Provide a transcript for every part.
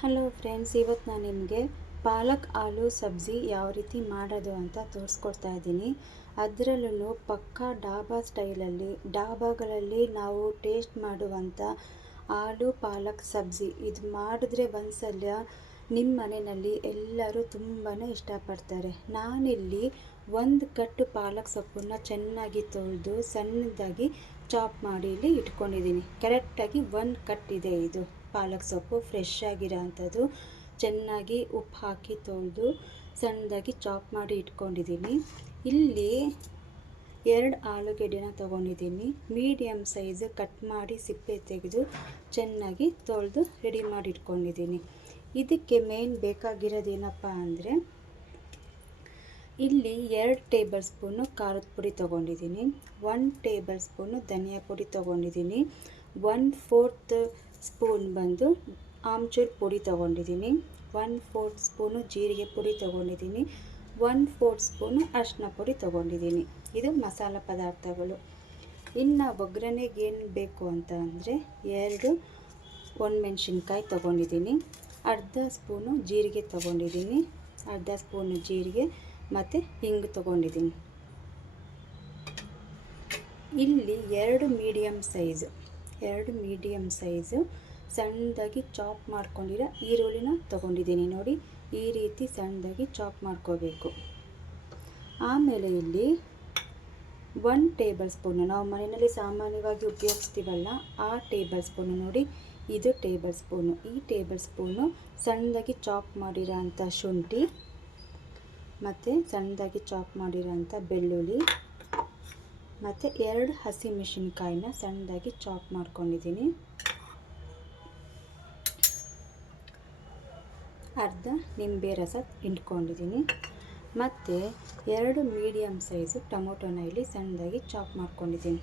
Hello friends, ಇವತ್ತು ನಾನು ನಿಮಗೆ ಪಾಲಕ್ ಆಲೂ ಸಬ್ಜಿ ಯಾವ ರೀತಿ ಮಾಡೋದು ಅಂತ ತೋರಿಸ್ಕೊಡ್ತಾ ಇದ್ದೀನಿ. ಅದರಲ್ಲೂ ಪಕ್ಕಾ ಡಾಬಾ ಸ್ಟೈಲಲ್ಲಿ, ಡಾಬಾಗಳಲ್ಲಿ ನಾವು ಟೇಸ್ಟ್ ಮಾಡುವಂಥ ಆಲೂ ಪಾಲಕ್ ಸಬ್ಜಿ ಇದು ಮಾಡಿದ್ರೆ ಒಂದ್ಸಲ ನಿಮ್ಮ ಮನೆಯಲ್ಲಿ ಎಲ್ಲರೂ ತುಂಬಾ ಇಷ್ಟಪಡ್ತಾರೆ. ನಾನಿಲ್ಲಿ ಒಂದು ಕಟ್ಟು ಪಾಲಕ್ ಸೊಪ್ಪನ್ನು ಚೆನ್ನಾಗಿ ತೊಳೆದು ಸಣ್ಣದಾಗಿ ಚಾಪ್ ಮಾಡಿ ಇಲ್ಲಿ ಇಟ್ಕೊಂಡಿದ್ದೀನಿ. ಕರೆಕ್ಟಾಗಿ ಒಂದು ಕಟ್ಟಿದೆ ಇದು ಪಾಲಕ್ ಸೊಪ್ಪು, ಫ್ರೆಶ್ ಆಗಿರೋ ಅಂಥದ್ದು. ಚೆನ್ನಾಗಿ ಉಪ್ಪು ಹಾಕಿ ತೊಳೆದು ಸಣ್ಣದಾಗಿ ಚಾಪ್ ಮಾಡಿ ಇಟ್ಕೊಂಡಿದ್ದೀನಿ. ಇಲ್ಲಿ 2 ಆಲೂಗೆಡ್ಡೆನ ತೊಗೊಂಡಿದ್ದೀನಿ. ಮೀಡಿಯಮ್ ಸೈಜ್ ಕಟ್ ಮಾಡಿ ಸಿಪ್ಪೆ ತೆಗೆದು ಚೆನ್ನಾಗಿ ತೊಳೆದು ರೆಡಿ ಮಾಡಿ ಇಟ್ಕೊಂಡಿದ್ದೀನಿ. ಇದಕ್ಕೆ ಮೇನ್ ಬೇಕಾಗಿರೋದೇನಪ್ಪ ಅಂದರೆ, ಇಲ್ಲಿ 2 ಟೇಬಲ್ ಸ್ಪೂನು ಖಾರದ ಪುಡಿ ತೊಗೊಂಡಿದ್ದೀನಿ, 1 ಟೇಬಲ್ ಸ್ಪೂನು ಧನಿಯಾ ಪುಡಿ ತೊಗೊಂಡಿದ್ದೀನಿ, 1/4 ಸ್ಪೂನ್ ಬಂದು ಆಮ್ಚೂರ್ ಪುಡಿ ತೊಗೊಂಡಿದ್ದೀನಿ, 1/4 ಸ್ಪೂನು ಜೀರಿಗೆ ಪುಡಿ ತೊಗೊಂಡಿದ್ದೀನಿ, 1/4 ಸ್ಪೂನು ಅರಿಶಿನ ಪುಡಿ ತೊಗೊಂಡಿದ್ದೀನಿ. ಇದು ಮಸಾಲ ಪದಾರ್ಥಗಳು. ಇನ್ನು ಒಗ್ಗರಣೆಗೆ ಏನು ಬೇಕು ಅಂತ ಅಂದರೆ 2 ಒಣಮೆಣಸಿನ್ಕಾಯಿ ತೊಗೊಂಡಿದ್ದೀನಿ, ಅರ್ಧ ಸ್ಪೂನು ಜೀರಿಗೆ ತೊಗೊಂಡಿದ್ದೀನಿ, ಅರ್ಧ ಸ್ಪೂನು ಜೀರಿಗೆ ಮತ್ತು ಹಿಂಗು ತೊಗೊಂಡಿದ್ದೀನಿ. ಇಲ್ಲಿ 2 ಮೀಡಿಯಮ್ ಸೈಜು ಸಣ್ಣದಾಗಿ ಚಾಪ್ ಮಾಡ್ಕೊಂಡಿರೋ ಈರುಳ್ಳಿನ ತೊಗೊಂಡಿದ್ದೀನಿ. ನೋಡಿ, ಈ ರೀತಿ ಸಣ್ಣದಾಗಿ ಚಾಪ್ ಮಾಡ್ಕೋಬೇಕು. ಆಮೇಲೆ ಇಲ್ಲಿ 1 ಟೇಬಲ್ ಸ್ಪೂನು, ನಾವು ಮನೆಯಲ್ಲಿ ಸಾಮಾನ್ಯವಾಗಿ ಉಪಯೋಗಿಸ್ತೀವಲ್ಲ ಆ ಟೇಬಲ್ ಸ್ಪೂನು, ನೋಡಿ ಇದು ಟೇಬಲ್ ಸ್ಪೂನು. ಈ ಟೇಬಲ್ ಸ್ಪೂನು ಸಣ್ಣದಾಗಿ ಚಾಪ್ ಮಾಡಿರೋ ಅಂಥ ಶುಂಠಿ ಮತ್ತು ಸಣ್ಣದಾಗಿ ಚಾಪ್ ಮಾಡಿರೋ ಅಂಥ ಬೆಳ್ಳುಳ್ಳಿ ಮತ್ತು 2 ಹಸಿಮೆಣಸಿನ್ಕಾಯಿನ ಸಣ್ಣದಾಗಿ ಚಾಪ್ ಮಾಡ್ಕೊಂಡಿದ್ದೀನಿ. ಅರ್ಧ ನಿಂಬೆ ರಸ ಹಿಂಡ್ಕೊಂಡಿದ್ದೀನಿ ಮತ್ತು 2 ಮೀಡಿಯಮ್ ಸೈಜು ಟೊಮೊಟೊನ ಇಲ್ಲಿ ಸಣ್ಣದಾಗಿ ಚಾಪ್ ಮಾಡ್ಕೊಂಡಿದ್ದೀನಿ.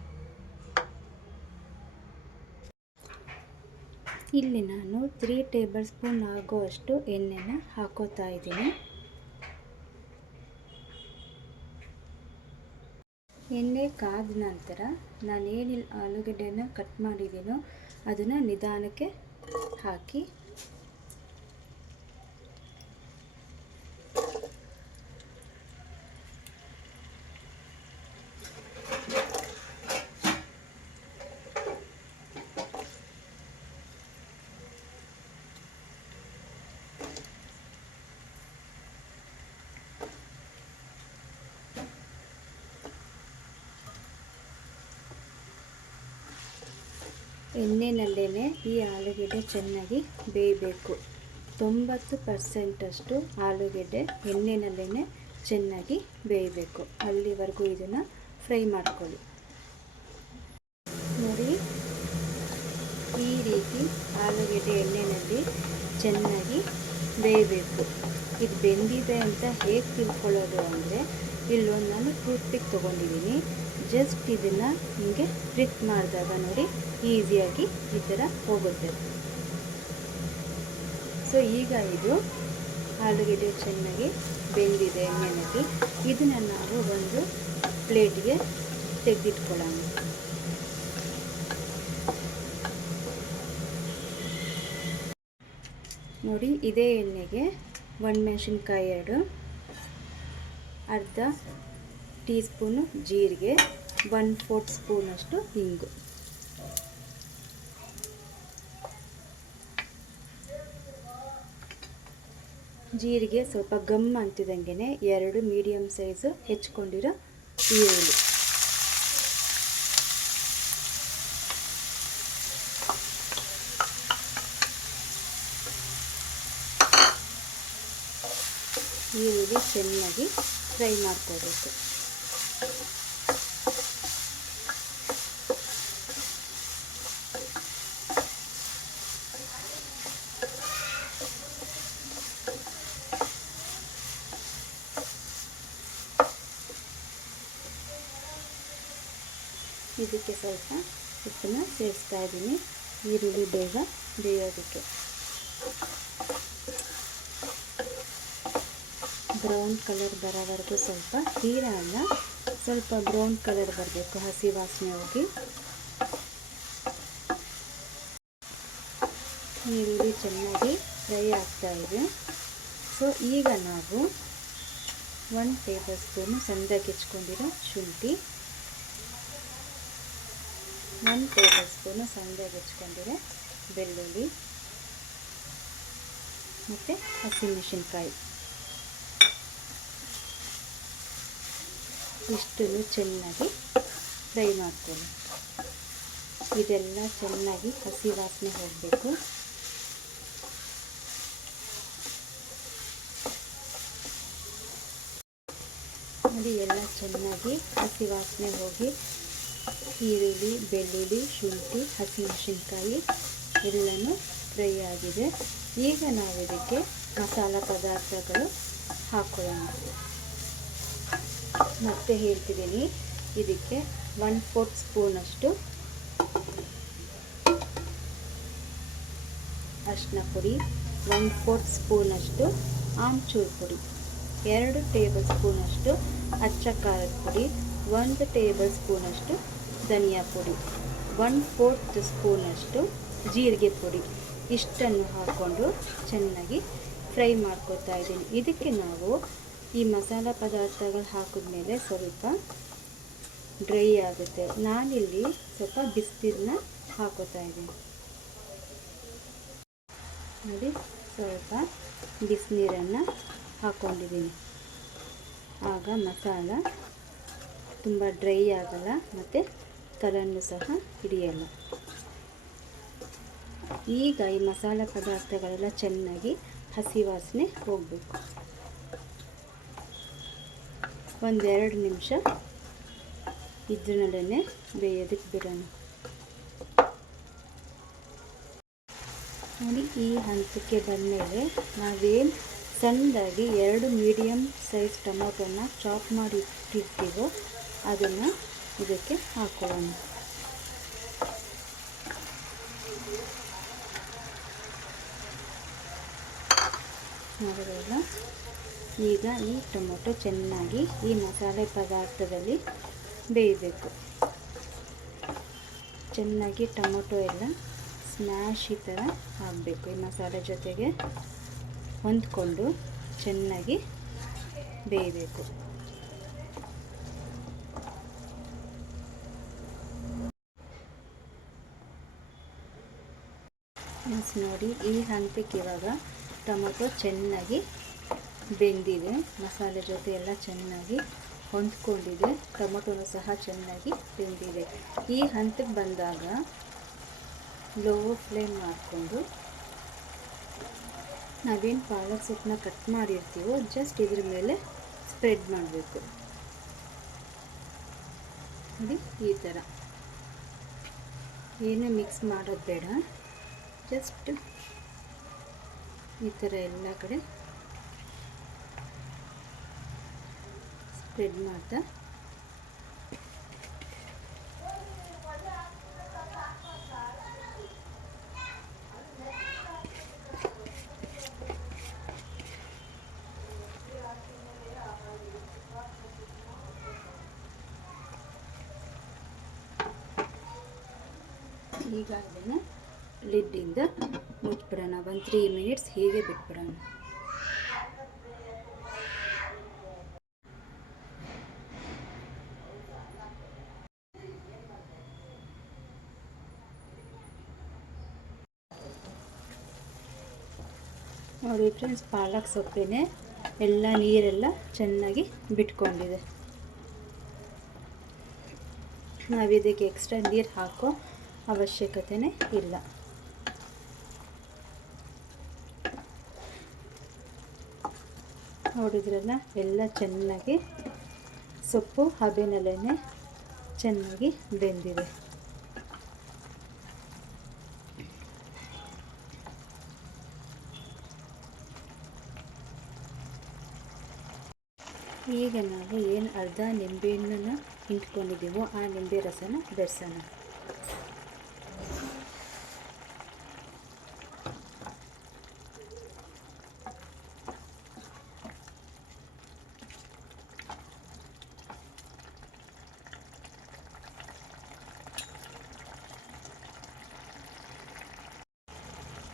ಇಲ್ಲಿ ನಾನು 3 ಟೇಬಲ್ ಸ್ಪೂನ್ ಆಗೋಷ್ಟು ಎಣ್ಣೆನ ಹಾಕೋತಾ ಇದ್ದೀನಿ. ಎಣ್ಣೆ ಕಾದ ನಂತರ ನಾನೇನಿಲ್ಲ ಆಲೂಗಡ್ಡೆನ ಕಟ್ ಮಾಡಿದ್ದೀನೋ ಅದನ್ನು ನಿಧಾನಕ್ಕೆ ಹಾಕಿ ಎಣ್ಣೆನಲ್ಲೇ ಈ ಆಲೂಗೆಡ್ಡೆ ಚೆನ್ನಾಗಿ ಬೇಯಬೇಕು. 90% ಆಲೂಗೆಡ್ಡೆ ಎಣ್ಣೆನಲ್ಲೇ ಚೆನ್ನಾಗಿ ಬೇಯಬೇಕು. ಅಲ್ಲಿವರೆಗೂ ಇದನ್ನು ಫ್ರೈ ಮಾಡ್ಕೊಳ್ಳಿ. ನೋಡಿ, ಈ ರೀತಿ ಆಲೂಗೆಡ್ಡೆ ಎಣ್ಣೆಯಲ್ಲಿ ಚೆನ್ನಾಗಿ ಬೇಯಬೇಕು. ಇದು ಬೆಂದಿದೆ ಅಂತ ಹೇಗೆ ತಿಳ್ಕೊಳ್ಳೋದು ಅಂದರೆ, ಇಲ್ಲೊಂದು ನಾನು ಟೂತ್ಪಿಕ್ ತೊಗೊಂಡಿದ್ದೀನಿ. ಜಸ್ಟ್ ಇದನ್ನು ಹೀಗೆ ಪ್ರಿಕ್ ಮಾಡಿದಾಗ ನೋಡಿ ಈಸಿಯಾಗಿ ಈ ಥರ ಹೋಗುತ್ತೆ. ಸೊ ಈಗ ಇದು ಆಲೂಗೆಡ್ಡೆ ಚೆನ್ನಾಗಿ ಬೆಂದಿದೆ ಎಣ್ಣೆಯಲ್ಲಿ. ಇದನ್ನು ನಾವು ಒಂದು ಪ್ಲೇಟ್ಗೆ ತೆಗೆದಿಟ್ಕೊಳ್ಳೋಣ. ನೋಡಿ, ಇದೇ ಎಣ್ಣೆಗೆ ಒಣಮೆಣಸಿನ್ಕಾಯಿ 2, ಅರ್ಧ ಟೀ ಸ್ಪೂನು ಜೀರಿಗೆ, 1/4 ಸ್ಪೂನಷ್ಟು ಹಿಂಗು, ಜೀರಿಗೆ ಸ್ವಲ್ಪ ಗಮ್ ಅಂತಿದ್ದಂಗೆ 2 ಮೀಡಿಯಮ್ ಸೈಜು ಹೆಚ್ಕೊಂಡಿರೋ ಈರುಳ್ಳಿ, ಈರುಳ್ಳಿ ಚೆನ್ನಾಗಿ ಫ್ರೈ ಮಾಡ್ಕೋಬೇಕು. ಇದಕ್ಕೆ ಸ್ವಲ್ಪ ಉಪ್ಪನ್ನ ಸೇರಿಸ್ತಾ ಇದ್ದೀನಿ, ಈರುಳ್ಳಿ ಬೇಗ ಬೇಯೋದಕ್ಕೆ. ಬ್ರೌನ್ ಕಲರ್ ಬರೋವರೆಗೂ, ಸ್ವಲ್ಪ ತೀರಾ ಅಲ್ಲ, ಸ್ವಲ್ಪ ಬ್ರೌನ್ ಕಲರ್ ಬರಬೇಕು, ಹಸಿ ವಾಸನೆ ಹೋಗಿ. ಈರುಳ್ಳಿ ಚೆನ್ನಾಗಿ ಫ್ರೈ ಆಗ್ತಾಯಿದೆ. ಸೊ ಈಗ ನಾವು 1 ಟೇಬಲ್ ಸ್ಪೂನು ಸಣ್ಣದಾಗಿ ಹೆಚ್ಕೊಂಡಿರೋ ಶುಂಠಿ, 1 ಟೇಬಲ್ ಸ್ಪೂನು ಸಣ್ಣದಾಗಿ ಹೆಚ್ಕೊಂಡಿರೋ ಬೆಳ್ಳುಳ್ಳಿ ಮತ್ತು ಹಸಿಮೆಣಸಿನ್ಕಾಯಿ ಇಷ್ಟನ್ನು ಚೆನ್ನಾಗಿ ಫ್ರೈ ಮಾಡ್ಕೊಳ್ಳಿ. ಇದೆಲ್ಲ ಚೆನ್ನಾಗಿ ಹಸಿ ವಾಸನೆ ಹೋಗಬೇಕು. ನೋಡಿ, ಎಲ್ಲ ಚೆನ್ನಾಗಿ ಹಸಿ ವಾಸನೆ ಹೋಗಿ ಈರುಳ್ಳಿ, ಬೆಳ್ಳುಳ್ಳಿ, ಶುಂಠಿ, ಹಸಿಮೆಣಸಿನ್ಕಾಯಿ ಎಲ್ಲನೂ ಫ್ರೈ ಆಗಿದೆ. ಈಗ ನಾವು ಇದಕ್ಕೆ ಮಸಾಲ ಪದಾರ್ಥಗಳು ಹಾಕೊಳ್ಳೋಣ. ಮತ್ತೆ ಹೇಳ್ತಿದ್ದೀನಿ, ಇದಕ್ಕೆ 1/4 ಸ್ಪೂನಷ್ಟು ಅರಿಶಿನ ಪುಡಿ, 1/4 ಸ್ಪೂನಷ್ಟು ಆಮ್ಚೂರು ಪುಡಿ, 2 ಟೇಬಲ್ ಸ್ಪೂನಷ್ಟು ಅಚ್ಚ ಖಾರದ ಪುಡಿ, 1 ಟೇಬಲ್ ಸ್ಪೂನಷ್ಟು ಧನಿಯಾ ಪುಡಿ, 1/4 ಸ್ಪೂನಷ್ಟು ಜೀರಿಗೆ ಪುಡಿ ಇಷ್ಟನ್ನು ಹಾಕ್ಕೊಂಡು ಚೆನ್ನಾಗಿ ಫ್ರೈ ಮಾಡ್ಕೊತಾ ಇದ್ದೀನಿ. ಇದಕ್ಕೆ ನಾವು ಈ ಮಸಾಲ ಪದಾರ್ಥಗಳು ಹಾಕಿದ್ಮೇಲೆ ಸ್ವಲ್ಪ ಡ್ರೈ ಆಗುತ್ತೆ. ನಾನಿಲ್ಲಿ ಸ್ವಲ್ಪ ಬಿಸಿನೀರನ್ನ ಹಾಕೋತಾ ಇದ್ದೀನಿ. ನೋಡಿ, ಸ್ವಲ್ಪ ಬಿಸಿನೀರನ್ನು ಹಾಕ್ಕೊಂಡಿದ್ದೀನಿ. ಆಗ ಮಸಾಲ ತುಂಬ ಡ್ರೈ ಆಗಲ್ಲ ಮತ್ತು ಕಲರ್ನು ಸಹ ಹಿಡಿಯಲ್ಲ. ಈಗ ಈ ಮಸಾಲ ಪದಾರ್ಥಗಳೆಲ್ಲ ಚೆನ್ನಾಗಿ ಹಸಿ ವಾಸನೆ ಹೋಗಬೇಕು. 1-2 ನಿಮಿಷ ಇದ್ರಲ್ಲೇ ಬೇಯೋದಕ್ಕೆ ಬಿಡೋಣ. ನೋಡಿ, ಈ ಹಂತಕ್ಕೆ ಬಂದಮೇಲೆ ನಾವೇನು ಸಣ್ಣದಾಗಿ 2 ಮೀಡಿಯಮ್ ಸೈಜ್ ಟೊಮೊಟೊನ ಚಾಪ್ ಮಾಡಿ ಇಟ್ಟಿರ್ತೀವೋ ಅದನ್ನು ಇದಕ್ಕೆ ಹಾಕೊಳ್ಳೋಣ. ನೋಡಿದ್ರಲ್ಲ, ಈಗ ಈ ಟೊಮೊಟೊ ಚೆನ್ನಾಗಿ ಈ ಮಸಾಲೆ ಪದಾರ್ಥದಲ್ಲಿ ಬೇಯಬೇಕು. ಚೆನ್ನಾಗಿ ಟೊಮೊಟೊ ಎಲ್ಲ ಸ್ಮ್ಯಾಶ್ ಈ ಥರ ಆಗಬೇಕು. ಈ ಮಸಾಲೆ ಜೊತೆಗೆ ಹೊಂದ್ಕೊಂಡು ಚೆನ್ನಾಗಿ ಬೇಯಬೇಕು. ನೋಡಿ, ಈ ಹಂತಕ್ಕೆ ಇವಾಗ ಟೊಮೊಟೊ ಚೆನ್ನಾಗಿ ಬೆಂದಿದೆ. ಮಸಾಲೆ ಜೊತೆ ಎಲ್ಲ ಚೆನ್ನಾಗಿ ಹೊಂದ್ಕೊಂಡಿದೆ. ಟೊಮೊಟೊನೂ ಸಹ ಚೆನ್ನಾಗಿ ಬೆಂದಿದೆ. ಈ ಹಂತಕ್ಕೆ ಬಂದಾಗ ಲೋ ಫ್ಲೇಮ್ ಮಾಡಿಕೊಂಡು ನಾವೇನು ಪಾಲಕ್ ಸೊಪ್ಪನ್ನ ಕಟ್ ಮಾಡಿರ್ತೀವೋ ಜಸ್ಟ್ ಇದ್ರ ಮೇಲೆ ಸ್ಪ್ರೆಡ್ ಮಾಡಬೇಕು. ನೋಡಿ, ಈ ಥರ ಏನು ಮಿಕ್ಸ್ ಮಾಡೋದು ಬೇಡ. ಜಸ್ಟ್ ಈ ಥರ ಎಲ್ಲ ಕಡೆ ಸ್ಪ್ರೆಡ್ ಮಾಡ್ತಾ ಈಗ ಅದನ್ನು ಲಿಡ್ಡಿಂದ ಮುಚ್ಚಿಬಿಡೋಣ. 1-3 ಮಿನಿಟ್ಸ್ ಹೀಗೆ ಬಿಟ್ಬಿಡೋಣ. ನೋಡಿ ಫ್ರೆಂಡ್ಸ್, ಪಾಲಕ್ ಸೊಪ್ಪಿನೇ ಎಲ್ಲ ನೀರೆಲ್ಲ ಚೆನ್ನಾಗಿ ಬಿಟ್ಕೊಂಡಿದೆ. ನಾವು ಇದಕ್ಕೆ ಎಕ್ಸ್ಟ್ರಾ ನೀರು ಹಾಕೋ ಅವಶ್ಯಕತೆನೇ ಇಲ್ಲ. ನೋಡಿದ್ರಲ್ಲ, ಎಲ್ಲ ಚೆನ್ನಾಗಿ ಸೊಪ್ಪು ಹಬೆನಲ್ಲೇ ಚೆನ್ನಾಗಿ ಬೆಂದಿದೆ. ಈಗ ನಾವು ಏನು ಅರ್ಧ ನಿಂಬೆಹಣ್ಣನ್ನು ಹಿಂಡ್ಕೊಂಡಿದ್ದೀವೋ ಆ ನಿಂಬೆ ರಸನ ಬೆರೆಸೋಣ.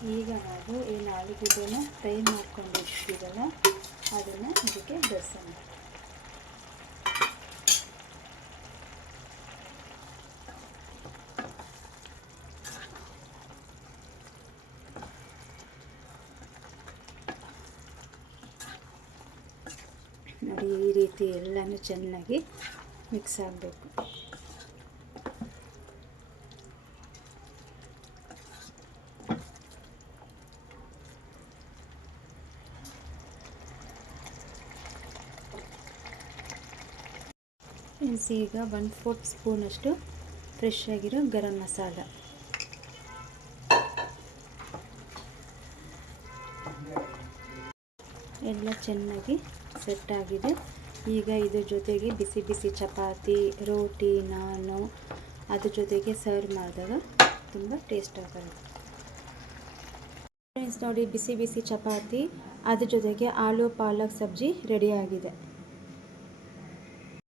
ಈಗ ನಾವು ಏನು ಆಲೂಗಡ್ಡೆನ ಫ್ರೈ ಮಾಡ್ಕೊಂಡಿರ್ತೀವಲ್ಲ ಅದನ್ನು ಇದಕ್ಕೆ ಬೆರೆಸೋಣ. ನೋಡಿ, ಈ ರೀತಿ ಎಲ್ಲನೂ ಚೆನ್ನಾಗಿ ಮಿಕ್ಸ್ ಆಗಬೇಕು. ಈಗ 1/4 ಸ್ಪೂನಷ್ಟು ಫ್ರೆಶ್ ಆಗಿರೋ ಗರಂ ಮಸಾಲ, ಎಲ್ಲ ಚೆನ್ನಾಗಿ ಸೆಟ್ ಆಗಿದೆ. ಈಗ ಇದ್ರ ಜೊತೆಗೆ ಬಿಸಿ ಬಿಸಿ ಚಪಾತಿ, ರೋಟಿ, ನಾನು ಅದ್ರ ಜೊತೆಗೆ ಸರ್ವ್ ಮಾಡಿದಾಗ ತುಂಬ ಟೇಸ್ಟ್ ಆಗುತ್ತೆ. ಫ್ರೆಂಡ್ಸ್ ನೋಡಿ, ಬಿಸಿ ಬಿಸಿ ಚಪಾತಿ ಅದ್ರ ಜೊತೆಗೆ ಆಲೂ ಪಾಲಕ್ ಸಬ್ಜಿ ರೆಡಿಯಾಗಿದೆ.